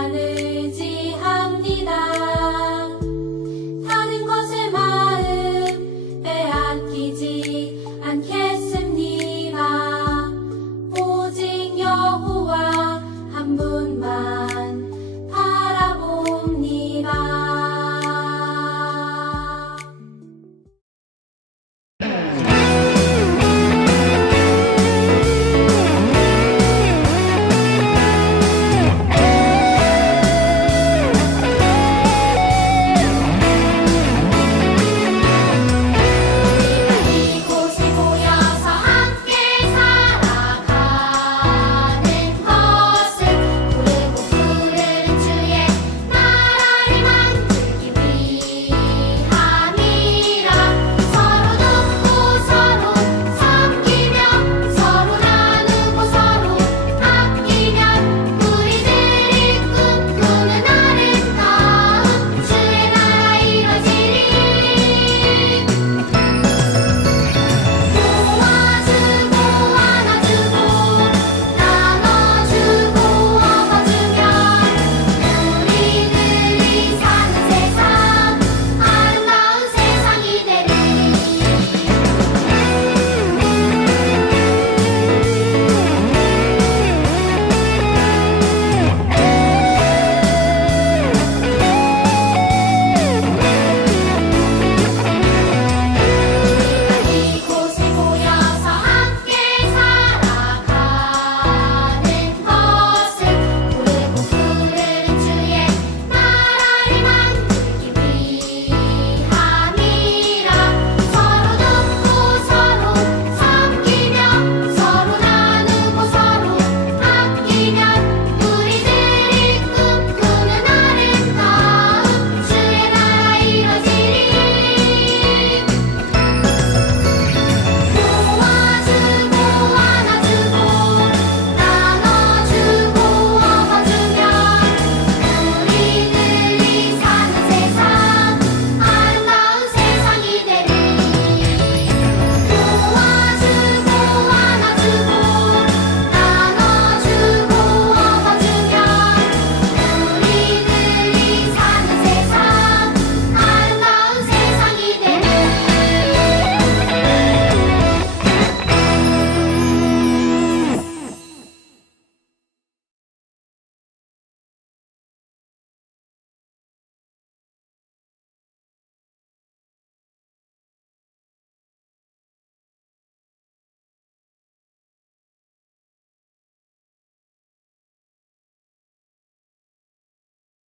주만을 지합니다. 다른 것에 마음 빼앗기지 않겠습니다. 오직 여호와 한 분만 바라봅니다. 이곳에 모여서 함께 살아가는 것은 부르고 부르는 주의 나라를 만들기 위함이라. 서로 돕고 서로 섬기며 서로 나누고 서로 아끼면 우리들이 꿈꾸는 아름다운 주의 나라 이뤄지리. 도와주고 안아주고 나눠주고 업어주면 우리들이 사는 세상 아름다운 세상이 되리. 이곳에 모여서 함께 살아가는 것은 부르고 부르는 주의 나라를 만들기 위함이라. 서로 돕고 서로 섬기며 서로 나누고 서로 아끼면 우리들이 꿈꾸는 아름다운 주의 나라 이뤄지리. 도와주고 안아주고 나눠주고 업어주면 우리들이 사는 세상 아름다운 세상이 되리. 도와주고 안아주고 나눠주고 업어주면 우리들이 사는 세상 아름다운 세상이 되리.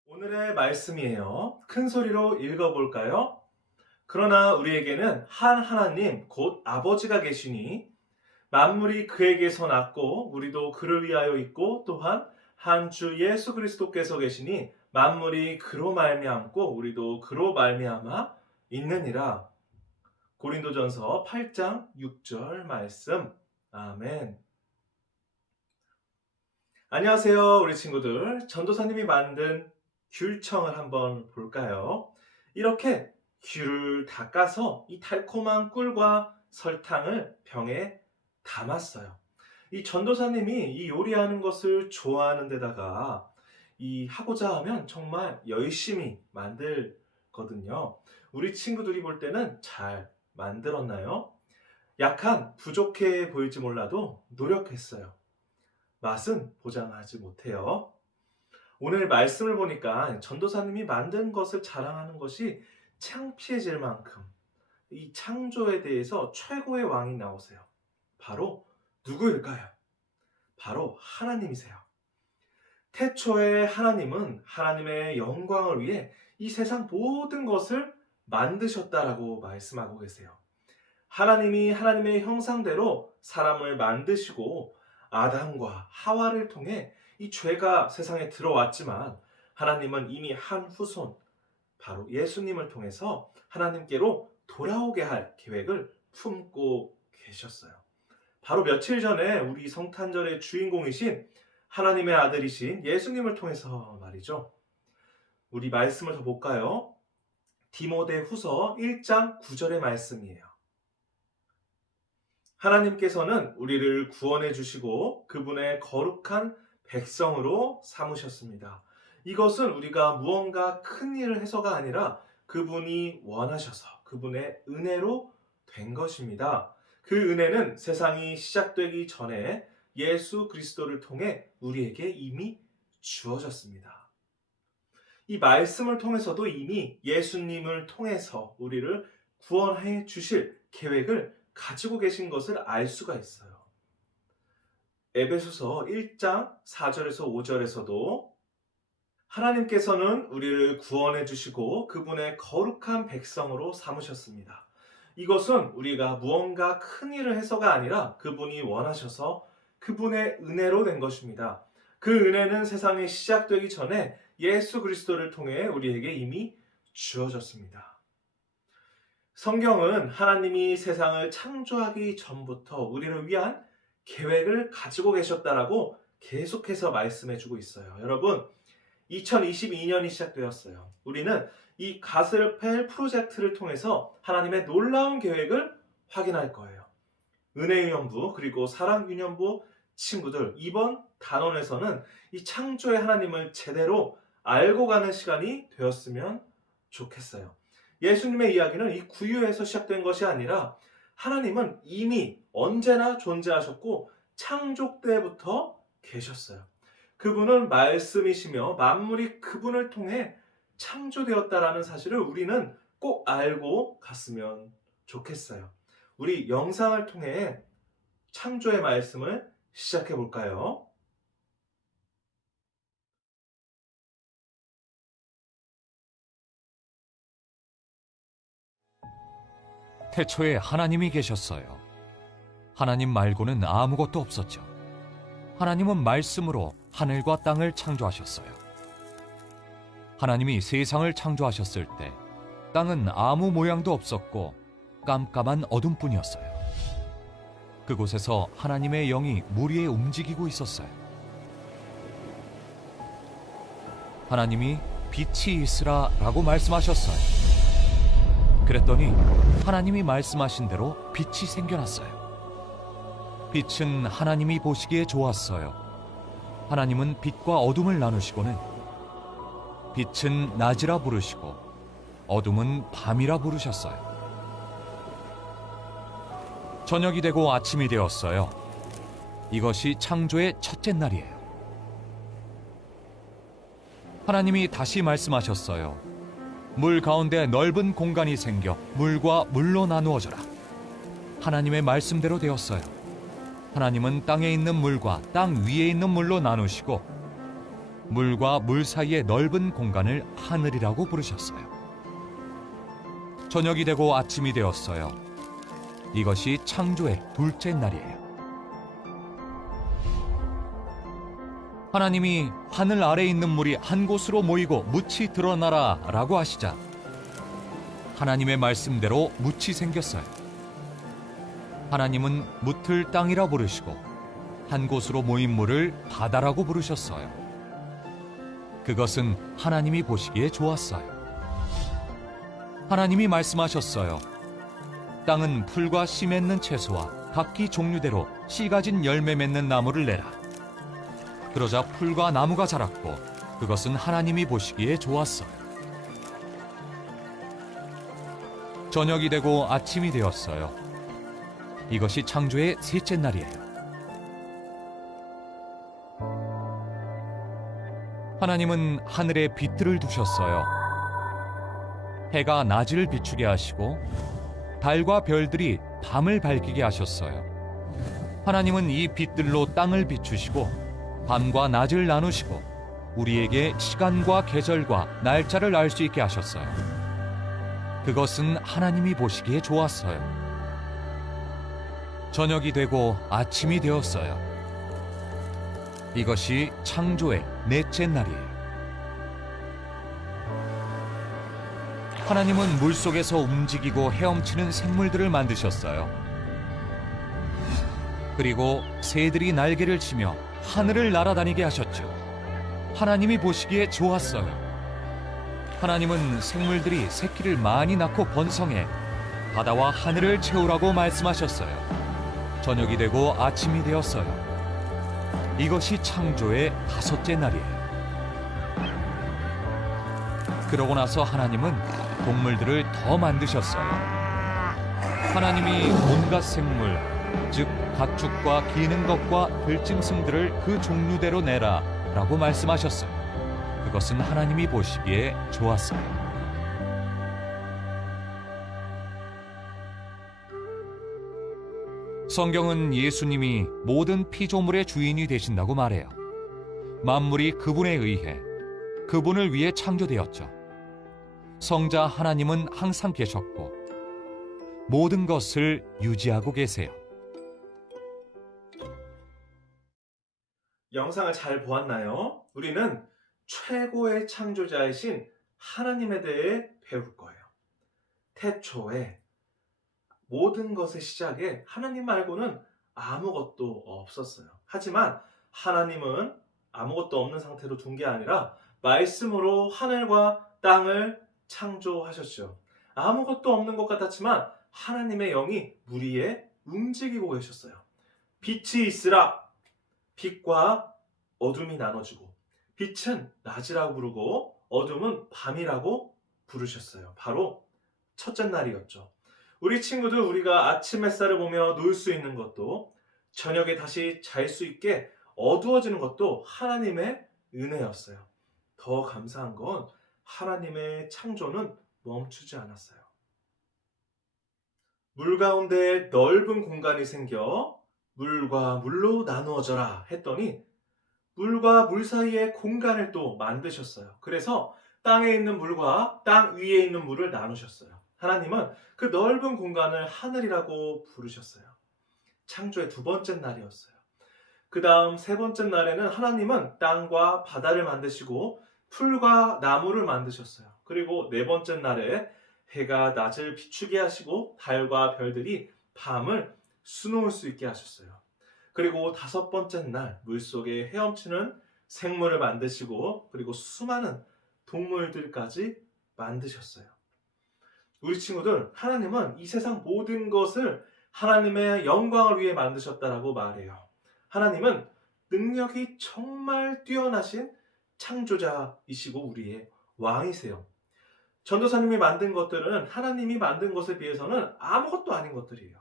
오늘의 말씀이에요. 큰 소리로 읽어볼까요? 그러나 우리에게는 한 하나님 곧 아버지가 계시니 만물이 그에게서 났고 우리도 그를 위하여 있고 또한 한 주 예수 그리스도께서 계시니 만물이 그로 말미암고 우리도 그로 말미암아 있느니라. 고린도전서 8장 6절 말씀. 아멘. 안녕하세요, 우리 친구들. 전도사님이 만든 귤청을 한번 볼까요? 이렇게 귤을 닦아서 이 달콤한 꿀과 설탕을 병에 담았어요. 이 전도사님이 이 요리하는 것을 좋아하는 데다가 이 하고자 하면 정말 열심히 만들거든요. 우리 친구들이 볼 때는 잘 만들었나요? 약한, 부족해 보일지 몰라도 노력했어요. 맛은 보장하지 못해요. 오늘 말씀을 보니까 전도사님이 만든 것을 자랑하는 것이 창피해질 만큼 이 창조에 대해서 최고의 왕이 나오세요. 바로 누구일까요? 바로 하나님이세요. 태초에 하나님은 하나님의 영광을 위해 이 세상 모든 것을 만드셨다라고 말씀하고 계세요. 하나님이 하나님의 형상대로 사람을 만드시고 아담과 하와를 통해 이 죄가 세상에 들어왔지만 하나님은 이미 한 후손, 바로 예수님을 통해서 하나님께로 돌아오게 할 계획을 품고 계셨어요. 바로 며칠 전에 우리 성탄절의 주인공이신 하나님의 아들이신 예수님을 통해서 말이죠. 우리 말씀을 더 볼까요? 디모데후서 1장 9절의 말씀이에요. 하나님께서는 우리를 구원해 주시고 그분의 거룩한 백성으로 삼으셨습니다. 이것은 우리가 무언가 큰 일을 해서가 아니라 그분이 원하셔서 그분의 은혜로 된 것입니다. 그 은혜는 세상이 시작되기 전에 예수 그리스도를 통해 우리에게 이미 주어졌습니다. 이 말씀을 통해서도 이미 예수님을 통해서 우리를 구원해 주실 계획을 가지고 계신 것을 알 수가 있어요. 에베소서 1장 4절에서 5절에서도 하나님께서는 우리를 구원해 주시고 그분의 거룩한 백성으로 삼으셨습니다. 이것은 우리가 무언가 큰 일을 해서가 아니라 그분이 원하셔서 그분의 은혜로 된 것입니다. 그 은혜는 세상이 시작되기 전에 예수 그리스도를 통해 우리에게 이미 주어졌습니다. 성경은 하나님이 세상을 창조하기 전부터 우리를 위한 계획을 가지고 계셨다라고 계속해서 말씀해주고 있어요. 여러분, 2022년이 시작되었어요. 우리는 이 가스펠 프로젝트를 통해서 하나님의 놀라운 계획을 확인할 거예요. 은혜유년부 그리고 사랑유년부 친구들, 이번 단원에서는 이 창조의 하나님을 제대로 알고 가는 시간이 되었으면 좋겠어요. 예수님의 이야기는 이 구유에서 시작된 것이 아니라 하나님은 이미 언제나 존재하셨고 창조 때부터 계셨어요. 그분은 말씀이시며 만물이 그분을 통해 창조되었다라는 사실을 우리는 꼭 알고 갔으면 좋겠어요. 우리 영상을 통해 창조의 말씀을 시작해 볼까요? 태초에 하나님이 계셨어요. 하나님 말고는 아무것도 없었죠. 하나님은 말씀으로 하늘과 땅을 창조하셨어요. 하나님이 세상을 창조하셨을 때 땅은 아무 모양도 없었고 깜깜한 어둠뿐이었어요. 그곳에서 하나님의 영이 물 위에 움직이고 있었어요. 하나님이 빛이 있으라 라고 말씀하셨어요. 그랬더니 하나님이 말씀하신 대로 빛이 생겨났어요. 빛은 하나님이 보시기에 좋았어요. 하나님은 빛과 어둠을 나누시고는 빛은 낮이라 부르시고 어둠은 밤이라 부르셨어요. 저녁이 되고 아침이 되었어요. 이것이 창조의 첫째 날이에요. 하나님이 다시 말씀하셨어요. 물 가운데 넓은 공간이 생겨 물과 물로 나누어져라. 하나님의 말씀대로 되었어요. 하나님은 땅에 있는 물과 땅 위에 있는 물로 나누시고 물과 물 사이의 넓은 공간을 하늘이라고 부르셨어요. 저녁이 되고 아침이 되었어요. 이것이 창조의 둘째 날이에요. 하나님이 하늘 아래에 있는 물이 한 곳으로 모이고 묻이 드러나라 라고 하시자 하나님의 말씀대로 묻이 생겼어요. 하나님은 묻을 땅이라 부르시고 한 곳으로 모인 물을 바다라고 부르셨어요. 그것은 하나님이 보시기에 좋았어요. 하나님이 말씀하셨어요. 땅은 풀과 씨 맺는 채소와 각기 종류대로 씨 가진 열매 맺는 나무를 내라. 그러자 풀과 나무가 자랐고 그것은 하나님이 보시기에 좋았어요. 저녁이 되고 아침이 되었어요. 이것이 창조의 셋째 날이에요. 하나님은 하늘에 빛들을 두셨어요. 해가 낮을 비추게 하시고 달과 별들이 밤을 밝히게 하셨어요. 하나님은 이 빛들로 땅을 비추시고 밤과 낮을 나누시고 우리에게 시간과 계절과 날짜를 알 수 있게 하셨어요. 그것은 하나님이 보시기에 좋았어요. 저녁이 되고 아침이 되었어요. 이것이 창조의 넷째 날이에요. 하나님은 물속에서 움직이고 헤엄치는 생물들을 만드셨어요. 그리고 새들이 날개를 치며 하늘을 날아다니게 하셨죠. 하나님이 보시기에 좋았어요. 하나님은 생물들이 새끼를 많이 낳고 번성해 바다와 하늘을 채우라고 말씀하셨어요. 저녁이 되고 아침이 되었어요. 이것이 창조의 다섯째 날이에요. 그러고 나서 하나님은 동물들을 더 만드셨어요. 하나님이 온갖 생물, 즉 가축과 기는 것과 들짐승들을 그 종류대로 내라 라고 말씀하셨어요. 그것은 하나님이 보시기에 좋았어요. 성경은 예수님이 모든 피조물의 주인이 되신다고 말해요. 만물이 그분에 의해, 그분을 위해 창조되었죠. 성자 하나님은 항상 계셨고 모든 것을 유지하고 계세요. 영상을 잘 보았나요? 우리는 최고의 창조자이신 하나님에 대해 배울 거예요. 태초에 모든 것의 시작에 하나님 말고는 아무것도 없었어요. 하지만 하나님은 아무것도 없는 상태로 둔 게 아니라 말씀으로 하늘과 땅을 창조하셨죠. 아무것도 없는 것 같았지만 하나님의 영이 물 위에 움직이고 계셨어요. 빛이 있으라. 빛과 어둠이 나눠지고, 빛은 낮이라고 부르고 어둠은 밤이라고 부르셨어요. 바로 첫째 날이었죠. 우리 친구들, 우리가 아침 햇살을 보며 놀 수 있는 것도, 저녁에 다시 잘 수 있게 어두워지는 것도 하나님의 은혜였어요. 더 감사한 건 하나님의 창조는 멈추지 않았어요. 물 가운데 넓은 공간이 생겨 물과 물로 나누어져라 했더니 물과 물 사이에 공간을 또 만드셨어요. 그래서 땅에 있는 물과 땅 위에 있는 물을 나누셨어요. 하나님은 그 넓은 공간을 하늘이라고 부르셨어요. 창조의 두 번째 날이었어요. 그 다음 세 번째 날에는 하나님은 땅과 바다를 만드시고 풀과 나무를 만드셨어요. 그리고 네 번째 날에 해가 낮을 비추게 하시고 달과 별들이 밤을 수놓을 수 있게 하셨어요. 그리고 다섯 번째 날 물속에 헤엄치는 생물을 만드시고 그리고 수많은 동물들까지 만드셨어요. 우리 친구들, 하나님은 이 세상 모든 것을 하나님의 영광을 위해 만드셨다라고 말해요. 하나님은 능력이 정말 뛰어나신 창조자이시고 우리의 왕이세요. 전도사님이 만든 것들은 하나님이 만든 것에 비해서는 아무것도 아닌 것들이에요.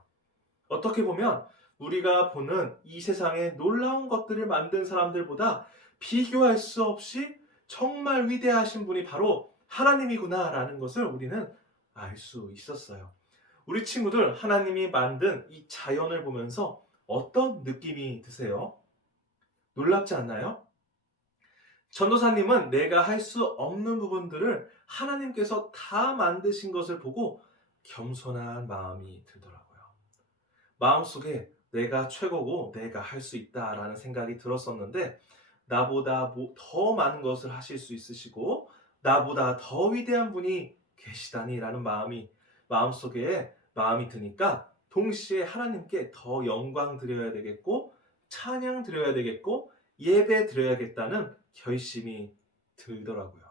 어떻게 보면 우리가 보는 이 세상의 놀라운 것들을 만든 사람들보다 비교할 수 없이 정말 위대하신 분이 바로 하나님이구나라는 것을 우리는 알 수 있었어요. 우리 친구들, 하나님이 만든 이 자연을 보면서 어떤 느낌이 드세요? 놀랍지 않나요? 전도사님은 내가 할 수 없는 부분들을 하나님께서 다 만드신 것을 보고 겸손한 마음이 들더라고요. 마음속에 내가 최고고 내가 할 수 있다라는 생각이 들었었는데, 나보다 더 많은 것을 하실 수 있으시고 나보다 더 위대한 분이 계시다니라는 마음속에 마음이 드니까 동시에 하나님께 더 영광 드려야 되겠고 찬양 드려야 되겠고 예배 드려야겠다는 결심이 들더라고요.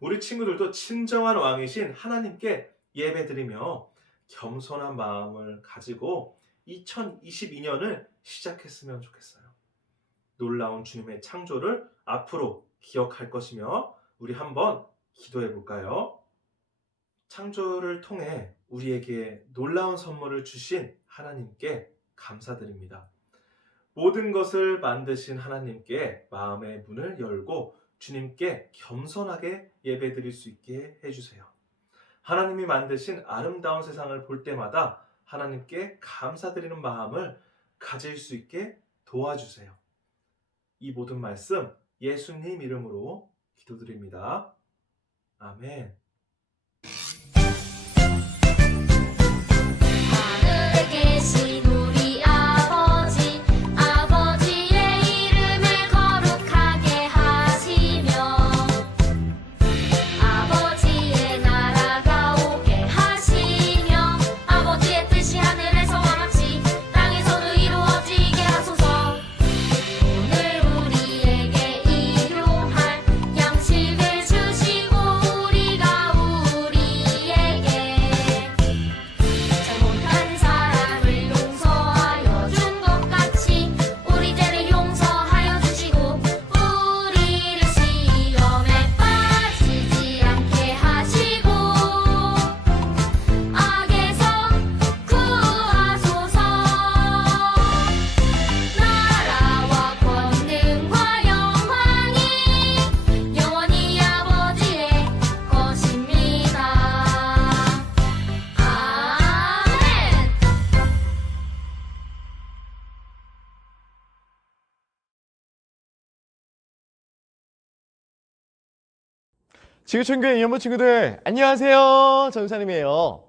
우리 친구들도 친정한 왕이신 하나님께 예배 드리며 겸손한 마음을 가지고 2022년을 시작했으면 좋겠어요. 놀라운 주님의 창조를 앞으로 기억할 것이며 우리 한번 기도해 볼까요? 창조를 통해 우리에게 놀라운 선물을 주신 하나님께 감사드립니다. 모든 것을 만드신 하나님께 마음의 문을 열고 주님께 겸손하게 예배드릴 수 있게 해주세요. 하나님이 만드신 아름다운 세상을 볼 때마다 하나님께 감사드리는 마음을 가질 수 있게 도와주세요. 이 모든 말씀 예수님 이름으로 기도드립니다. 아멘. 하늘에 계신 우리 아버지, 아버지의 이름을 거룩하게 하시며 아버지의 나라가 오게 하시며 아버지의 뜻이 하늘에서와 같이 땅에서도 이루어지게 하소서. 오늘 우리에게 일용할 양식을 주시고 우리가 지구촌교회 이연부 친구들 안녕하세요. 전사님이에요.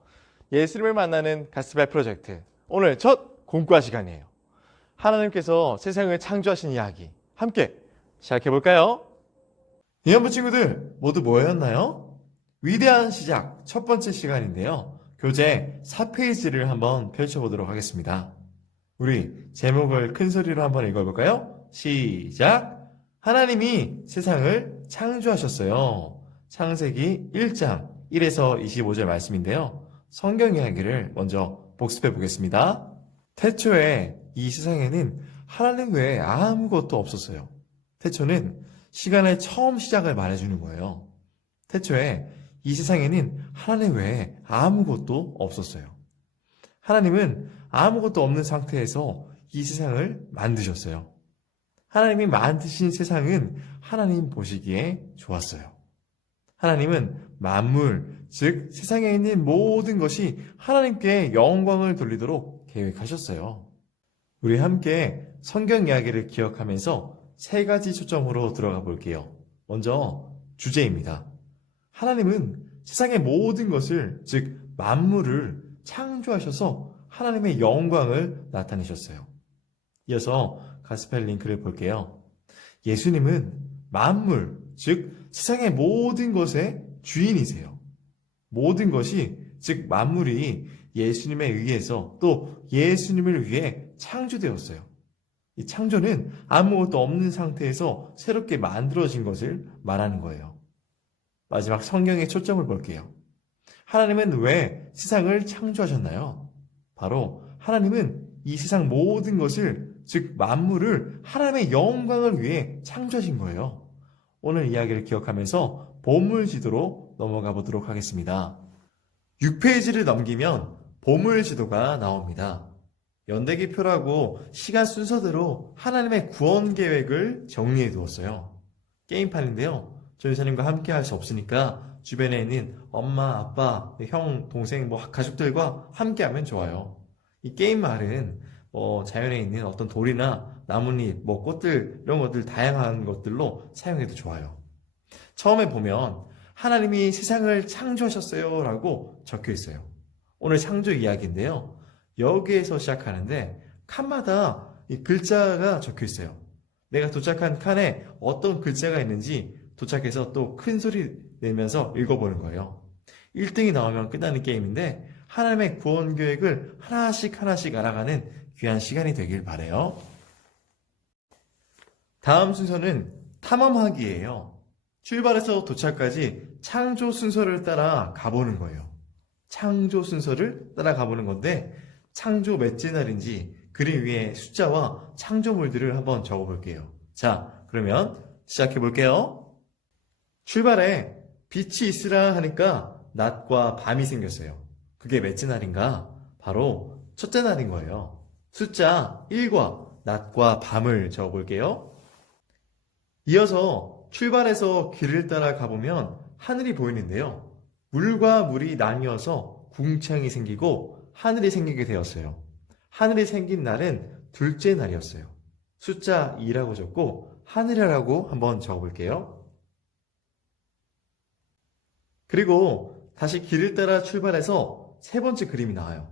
예수님을 만나는 가스펠 프로젝트 오늘 첫 공과 시간이에요. 하나님께서 세상을 창조하신 이야기 함께 시작해볼까요? 이연부 친구들 모두 뭐였나요? 위대한 시작 첫 번째 시간인데요. 교재 4페이지를 한번 펼쳐보도록 하겠습니다. 우리 제목을 큰 소리로 한번 읽어볼까요? 시작! 하나님이 세상을 창조하셨어요. 창세기 1장 1에서 25절 말씀인데요. 성경 이야기를 먼저 복습해 보겠습니다. 태초에 이 세상에는 하나님 외에 아무것도 없었어요. 태초는 시간의 처음 시작을 말해주는 거예요. 태초에 이 세상에는 하나님 외에 아무것도 없었어요. 하나님은 아무것도 없는 상태에서 이 세상을 만드셨어요. 하나님이 만드신 세상은 하나님 보시기에 좋았어요. 하나님은 만물, 즉 세상에 있는 모든 것이 하나님께 영광을 돌리도록 계획하셨어요. 우리 함께 성경 이야기를 기억하면서 세 가지 초점으로 들어가 볼게요. 먼저 주제입니다. 하나님은 세상의 모든 것을, 즉 만물을 창조하셔서 하나님의 영광을 나타내셨어요. 이어서 가스펠 링크를 볼게요. 예수님은 만물, 즉 세상의 모든 것의 주인이세요. 모든 것이, 즉 만물이 예수님에 의해서 또 예수님을 위해 창조되었어요. 이 창조는 아무것도 없는 상태에서 새롭게 만들어진 것을 말하는 거예요. 마지막 성경의 초점을 볼게요. 하나님은 왜 세상을 창조하셨나요? 바로 하나님은 이 세상 모든 것을, 즉 만물을 하나님의 영광을 위해 창조하신 거예요. 오늘 이야기를 기억하면서 보물 지도로 넘어가 보도록 하겠습니다. 6페이지를 넘기면 보물 지도가 나옵니다. 연대기표라고 시간 순서대로 하나님의 구원 계획을 정리해 두었어요. 게임판인데요. 전사님과 함께 할 수 없으니까 주변에 있는 엄마, 아빠, 형, 동생, 가족들과 함께 하면 좋아요. 이 게임 말은 자연에 있는 어떤 돌이나 나뭇잎, 꽃들, 이런 것들 다양한 것들로 사용해도 좋아요. 처음에 보면 하나님이 세상을 창조하셨어요 라고 적혀 있어요. 오늘 창조 이야기인데요. 여기에서 시작하는데 칸마다 이 글자가 적혀 있어요. 내가 도착한 칸에 어떤 글자가 있는지 도착해서 또 큰 소리 내면서 읽어보는 거예요. 1등이 나오면 끝나는 게임인데 하나님의 구원 계획을 하나씩 알아가는 귀한 시간이 되길 바라요. 다음 순서는 탐험하기예요. 출발해서 도착까지 창조 순서를 따라 가보는 거예요. 창조 순서를 따라 가보는 건데 창조 몇째 날인지 그림 위에 숫자와 창조물들을 한번 적어볼게요. 자, 그러면 시작해 볼게요. 출발에 빛이 있으라 하니까 낮과 밤이 생겼어요. 그게 몇째 날인가? 바로 첫째 날인 거예요. 숫자 1과 낮과 밤을 적어볼게요. 이어서 출발해서 길을 따라 가보면 하늘이 보이는데요. 물과 물이 나뉘어서 궁창이 생기고 하늘이 생기게 되었어요. 하늘이 생긴 날은 둘째 날이었어요. 숫자 2라고 적고 하늘이라고 한번 적어볼게요. 그리고 다시 길을 따라 출발해서 세 번째 그림이 나와요.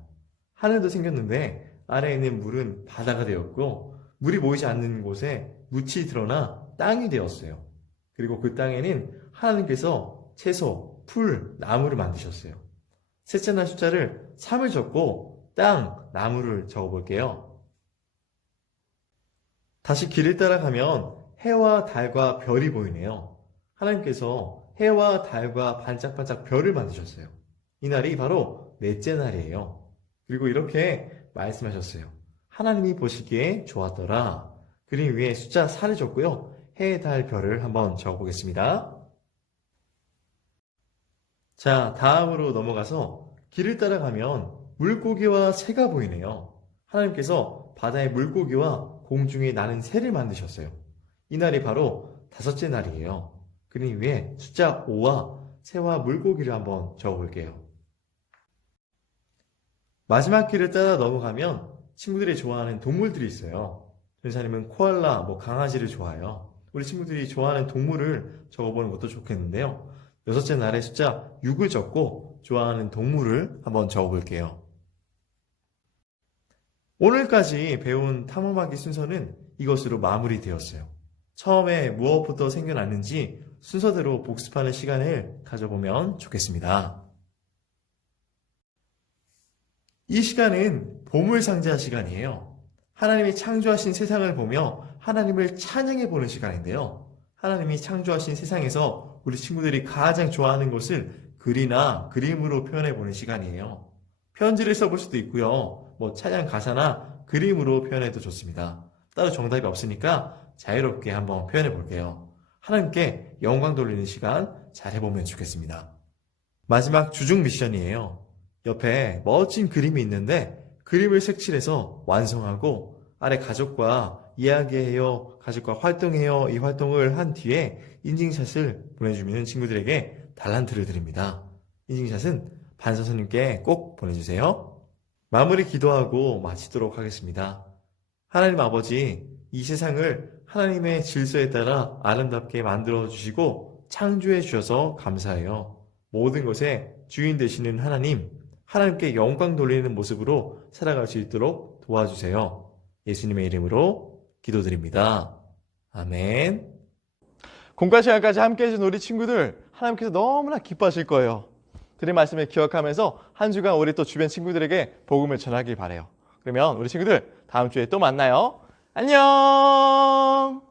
하늘도 생겼는데 아래에 있는 물은 바다가 되었고 물이 보이지 않는 곳에 묻이 드러나 땅이 되었어요. 그리고 그 땅에는 하나님께서 채소, 풀, 나무를 만드셨어요. 셋째 날 숫자를 3을 적고 땅, 나무를 적어볼게요. 다시 길을 따라가면 해와 달과 별이 보이네요. 하나님께서 해와 달과 반짝반짝 별을 만드셨어요. 이날이 바로 넷째 날이에요. 그리고 이렇게 말씀하셨어요. 하나님이 보시기에 좋았더라. 그림 위에 숫자 4를 적고요. 해, 달, 별을 한번 적어보겠습니다. 자, 다음으로 넘어가서 길을 따라가면 물고기와 새가 보이네요. 하나님께서 바다의 물고기와 공중에 나는 새를 만드셨어요. 이날이 바로 다섯째 날이에요. 그림 위에 숫자 5와 새와 물고기를 한번 적어볼게요. 마지막 길을 따라 넘어가면 친구들이 좋아하는 동물들이 있어요. 전사님은 코알라, 강아지를 좋아해요. 우리 친구들이 좋아하는 동물을 적어보는 것도 좋겠는데요. 6째 날의 숫자 6을 적고 좋아하는 동물을 한번 적어볼게요. 오늘까지 배운 탐험하기 순서는 이것으로 마무리되었어요. 처음에 무엇부터 생겨났는지 순서대로 복습하는 시간을 가져보면 좋겠습니다. 이 시간은 보물상자 시간이에요. 하나님이 창조하신 세상을 보며 하나님을 찬양해 보는 시간인데요. 하나님이 창조하신 세상에서 우리 친구들이 가장 좋아하는 것을 글이나 그림으로 표현해 보는 시간이에요. 편지를 써볼 수도 있고요. 찬양 가사나 그림으로 표현해도 좋습니다. 따로 정답이 없으니까 자유롭게 한번 표현해 볼게요. 하나님께 영광 돌리는 시간 잘 해보면 좋겠습니다. 마지막 주중 미션이에요. 옆에 멋진 그림이 있는데 그림을 색칠해서 완성하고 아래 가족과 이야기해요, 가족과 활동해요 이 활동을 한 뒤에 인증샷을 보내주면 친구들에게 달란트를 드립니다. 인증샷은 반 선생님께 꼭 보내주세요. 마무리 기도하고 마치도록 하겠습니다. 하나님 아버지, 이 세상을 하나님의 질서에 따라 아름답게 만들어 주시고 창조해 주셔서 감사해요. 모든 것에 주인 되시는 하나님, 하나님께 영광 돌리는 모습으로 살아갈 수 있도록 도와주세요. 예수님의 이름으로 기도드립니다. 아멘. 공과 시간까지 함께 해준 우리 친구들, 하나님께서 너무나 기뻐하실 거예요. 드린 말씀을 기억하면서 한 주간 우리 또 주변 친구들에게 복음을 전하길 바라요. 그러면 우리 친구들 다음 주에 또 만나요. 안녕.